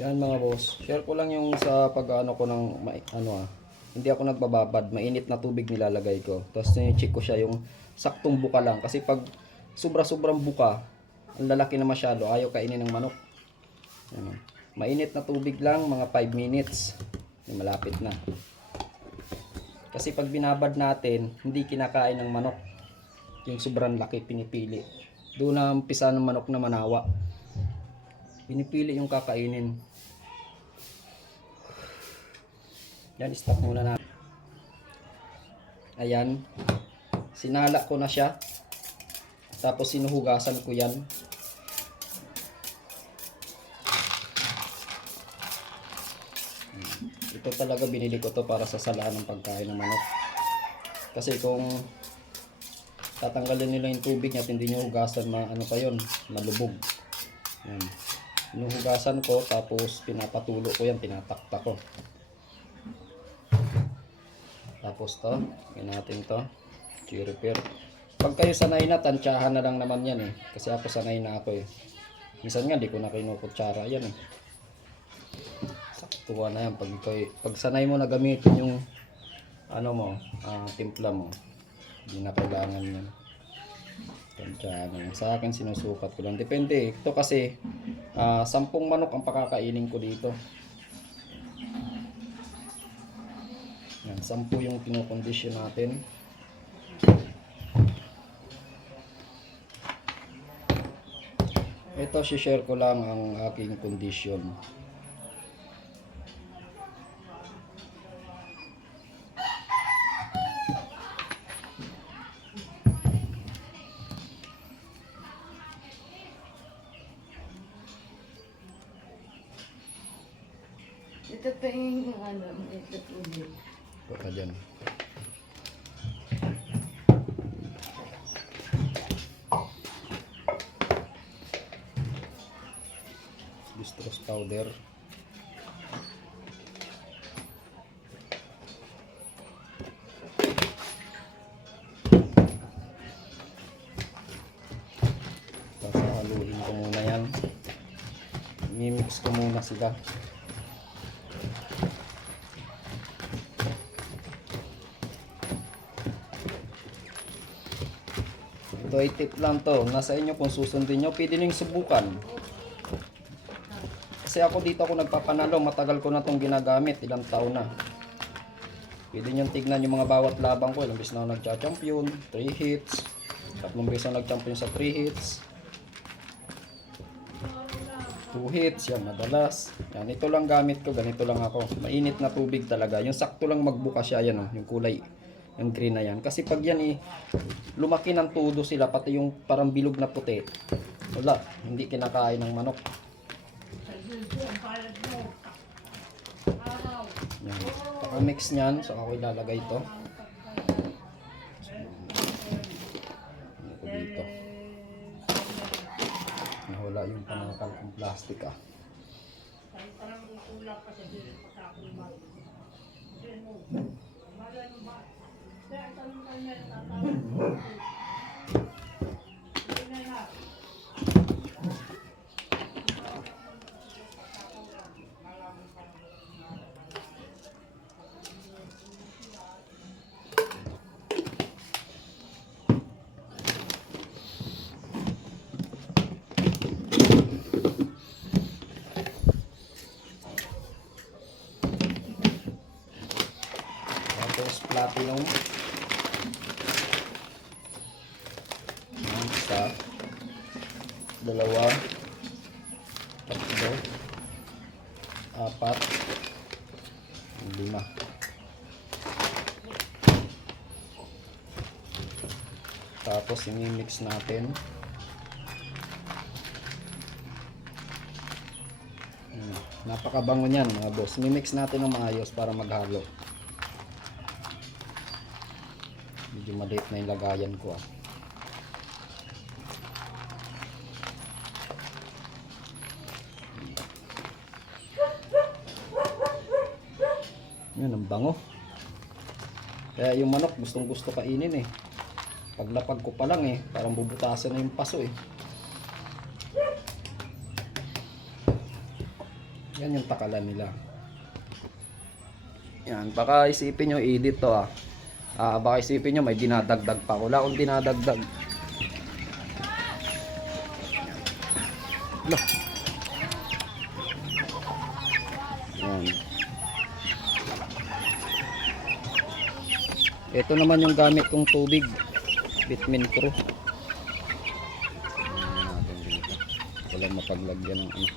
Yan mga boss. Share ko lang yung sa pag-ano ko ng ano ah. Hindi ako nagbababad. Mainit na tubig nilalagay ko. Tapos check ko siya yung saktong buka lang. Kasi pag sobra-sobrang buka, ang lalaki na masyado, ayaw kainin ng manok. Yan. Mainit na tubig lang, mga 5 minutes. Malapit na. Kasi pag binabad natin, hindi kinakain ng manok. Yung sobrang laki pinipili. Doon na umpisa ng manok na manawa. Pinipili yung kakainin. Yan, stop muna na. Ayan. Sinala ko na siya. Tapos sinuhugasan ko yan. Ito talaga binili ko to para sa salaan ng pagkain ng manok. Kasi kung tatanggalin nila yung tubig at hindi nyo hugasan, ma, ano pa yun, malubog. Yan. Hinuhugasan ko tapos pinapatulo ko yan, tinatakta ko. Tapos to, gawin natin to. Repair. Pag kayo sanay na, tansyahan na lang naman yan eh. Kasi ako sanay na ako eh. Minsan nga, di ko na kinukutsara yan eh. Saktuwa na yan. Pag, ikaw, pag sanay mo na gamitin yung ano mo, ah, timpla mo, hindi na kailangan yan. Tansyahan na. Sa akin, sinusukat ko lang. Depende. Ito kasi, ah, sampung manok ang pakakainin ko dito. Sampu yung kinokondisyon natin. Ito, share ko lang ang aking kondisyon. Ito pa yung ano, ito tubig. Dyan. Distros powder. Haluin ko muna yan. Mimix ko muna. Ay tip lang to. Nasa inyo kung susundin nyo. Pwede nyo subukan. Kasi ako dito ako nagpapanalo. Matagal ko na itong ginagamit. Ilang taon na. Pwede nyo tignan yung mga bawat labang ko. Ilang beses na ako nagcha-champion. 3 hits. Tatlong beses na nag-champion sa 3 hits. 2 hits. Yan, madalas. Yan, ito lang gamit ko. Ganito lang ako. Mainit na tubig talaga. Yung sakto lang magbuka siya. Yan, oh, yung kulay. Yung green na yan. Kasi pag yan eh, lumaki ng todo sila. Pati yung parang bilog na puti. Wala. Hindi kinakain ng manok. Yan. Paka-mix niyan. So ako ilalagay ito. Ano ko dito. Nawala yung panakal ng plastic ah. Tapos platinum. Isa. Dalawa. Tatlo. Apat. Lima. Tapos imimix natin. Hmm, Napakabango niyan mga boss. Mimix natin ng maayos para maghalo. Maliit na yung lagayan ko ah. Yan, ang bango. Kaya yung manok gustong gusto kainin eh. Paglapag ko pa lang eh, parang bubutasan na yung paso eh. Yan yung takalan nila. Yan, baka isipin nyo edit to ah. Ah, baka isipin nyo may dinadagdag pa. Wala akong dinadagdag. Yan. Ito naman yung gamit kong tubig. Bitmin Pro. Dito. Walang mapaglagyan ng ano.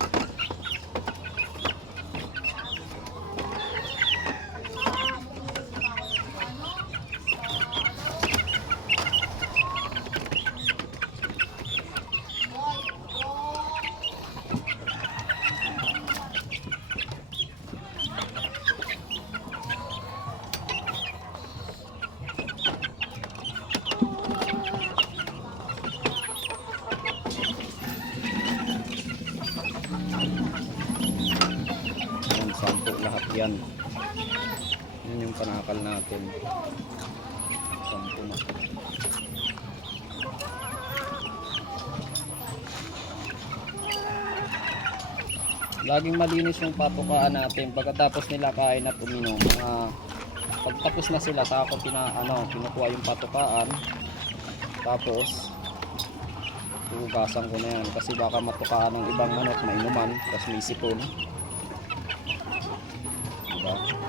Yan, sampo lahat yan. Yan yung panakal natin. Sampo. Laging malinis yung patukaan natin pagkatapos nila kain at uminom. Mga pagtapos na sila saka ko pina, ano, kinukuha yung patukaan. Tapos hugasan ko na yan kasi baka matukaan ng ibang manok na inuman tapos may sipon. Diba?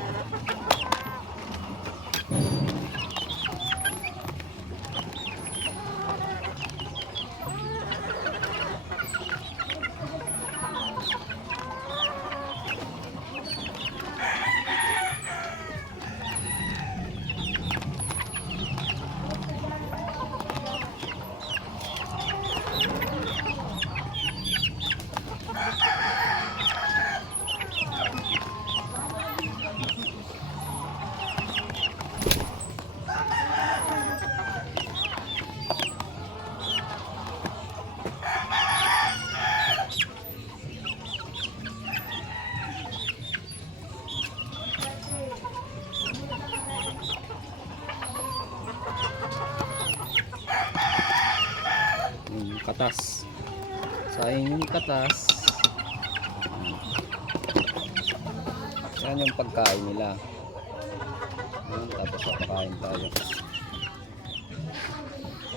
yung katas. Sayang yung katas. Yan yung pagkain nila. Ayan, tapos papakain tayo.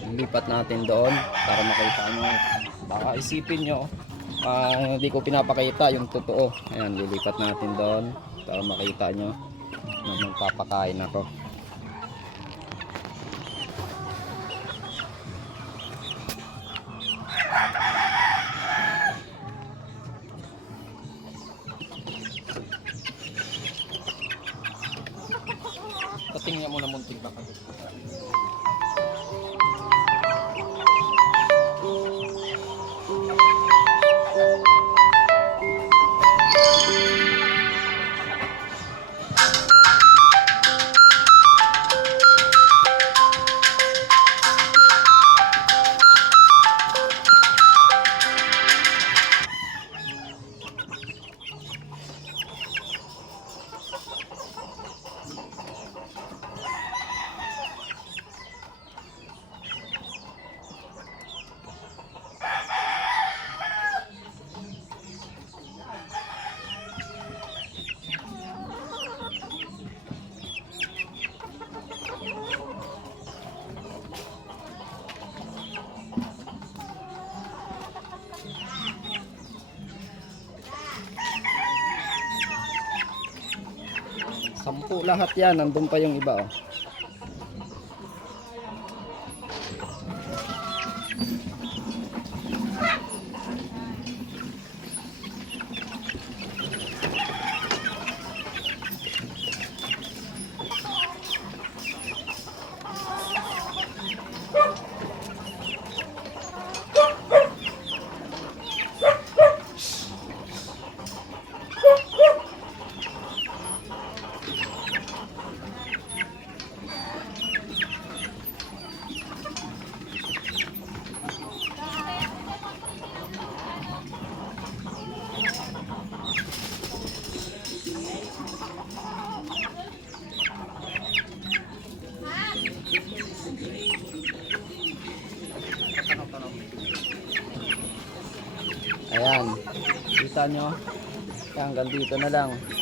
Lipat natin doon para makita nyo. Baka isipin nyo ah, hindi ko pinapakita yung totoo. Ayan lilipat natin doon para makita nyo na magpapakain ako patingin mo na munting baka Sampu lahat yan. Nandun pa yung iba oh. Ayan. Kita nyo. Hanggang dito na lang.